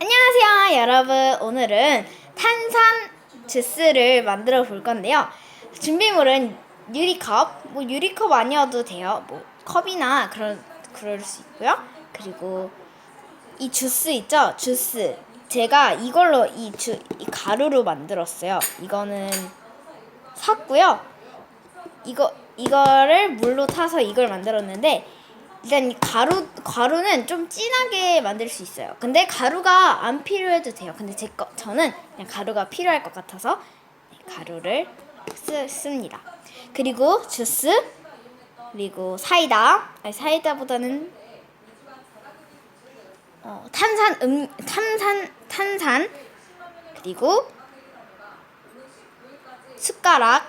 안녕하세요, 여러분. 오늘은 탄산 주스를 만들어 볼 건데요. 준비물은 유리컵, 뭐 유리컵 아니어도 돼요. 뭐 컵이나 그런 그럴 수 있고요. 그리고 이 주스 있죠? 주스. 제가 이걸로 이 주 이 가루로 만들었어요. 이거는 샀고요. 이거 이거를 물로 타서 이걸 만들었는데 일단 이 가루 가루는 좀 진하게 만들 수 있어요. 근데 가루가 안 필요해도 돼요. 근데 제 거 저는 그냥 가루가 필요할 것 같아서 네, 가루를 쓰, 씁니다. 그리고 주스 그리고 사이다 아니 사이다보다는 어, 탄산 음 탄산 탄산 그리고 숟가락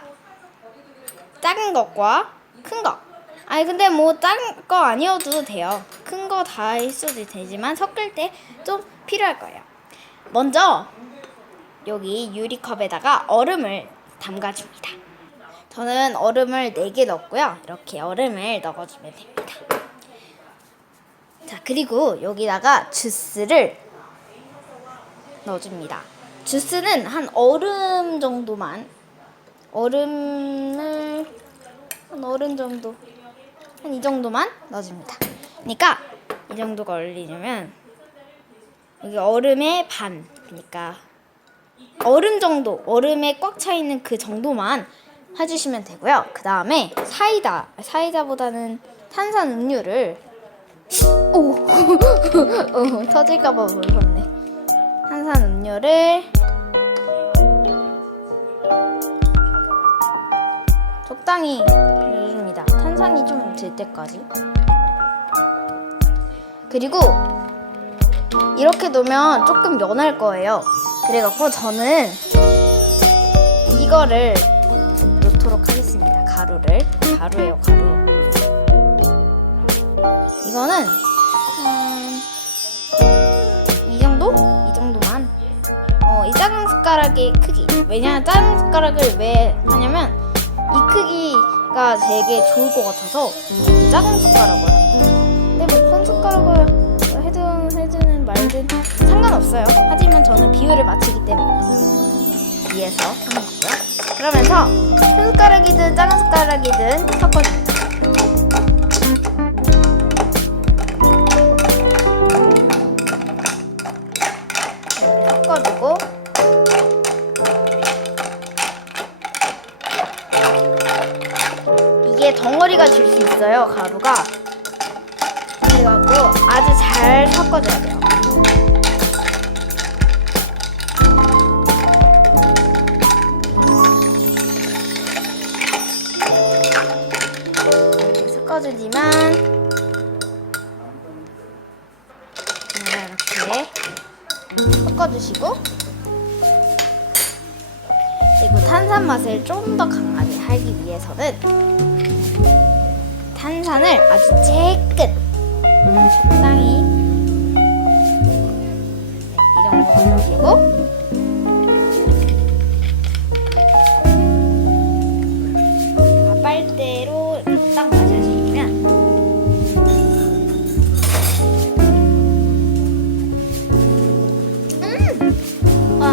작은 것과 큰 거. 아니 근데 뭐 작은 거 아니어도 돼요. 큰 거 다 있어도 되지만 섞을 때 좀 필요할 거예요. 먼저 여기 유리컵에다가 얼음을 담가줍니다. 저는 얼음을 4개 넣었고요. 이렇게 얼음을 넣어주면 됩니다. 자 그리고 여기다가 주스를 넣어줍니다. 주스는 한 얼음 정도만 얼음을 한 얼음 정도 한 이 정도만 넣어줍니다. 그러니까 이 정도가 얼리려면 여기 얼음의 반 그러니까 얼음 정도 얼음에 꽉 차 있는 그 정도만 해주시면 되고요. 그 다음에 사이다 사이다보다는 탄산 음료를 오 어, 터질까봐 무섭네. 탄산 음료를 적당히 넣어줍니다. 탄산이 좀 들 때까지. 그리고 이렇게 놓으면 조금 연할 거예요. 그래갖고 저는 이거를 놓도록 하겠습니다. 가루를. 가루예요, 가루. 이거는 음, 이 정도? 이 정도만. 어, 이 작은 숟가락의 크기. 왜냐면 작은 숟가락을 왜 하냐면 이 크기 가 되게 좋을 것 같아서 이 작은 합니다. 근데 뭐 큰 숟가락을 해든 해드는 말든 상관없어요. 하지만 저는 비율을 맞추기 때문에 위에서 하는 거고요. 그러면서 큰 숟가락이든 작은 숟가락이든 섞어줍니다. 이게 덩어리가 질수 있어요 가루가. 그래갖고 아주 잘 섞어줘야 돼요. 섞어주지만 이렇게 섞어주시고 그리고 탄산 맛을 좀 더 강하게 하기 위해서는 탄산을 아주 쬐끔 적당히 네, 이 정도 넣어주고 아, 빨대로 딱 맞아주시면 음! 아,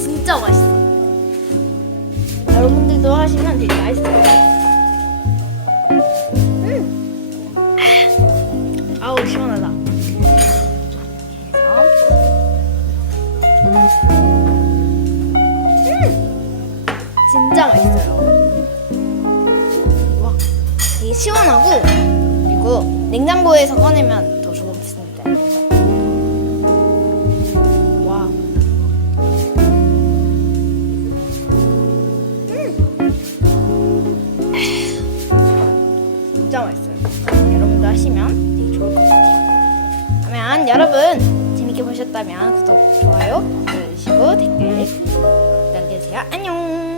진짜 맛있어. 여러분들도 하시면 되게 맛있어요. 음! 진짜 맛있어요. 와, 되게 시원하고 그리고 냉장고에서 꺼내면 더 좋습니다. 와. 진짜 맛있어요. 여러분도 하시면 되게 좋을 것 같아요. 그러면 여러분 재밌게 보셨다면 구독, 좋아요. 안녕.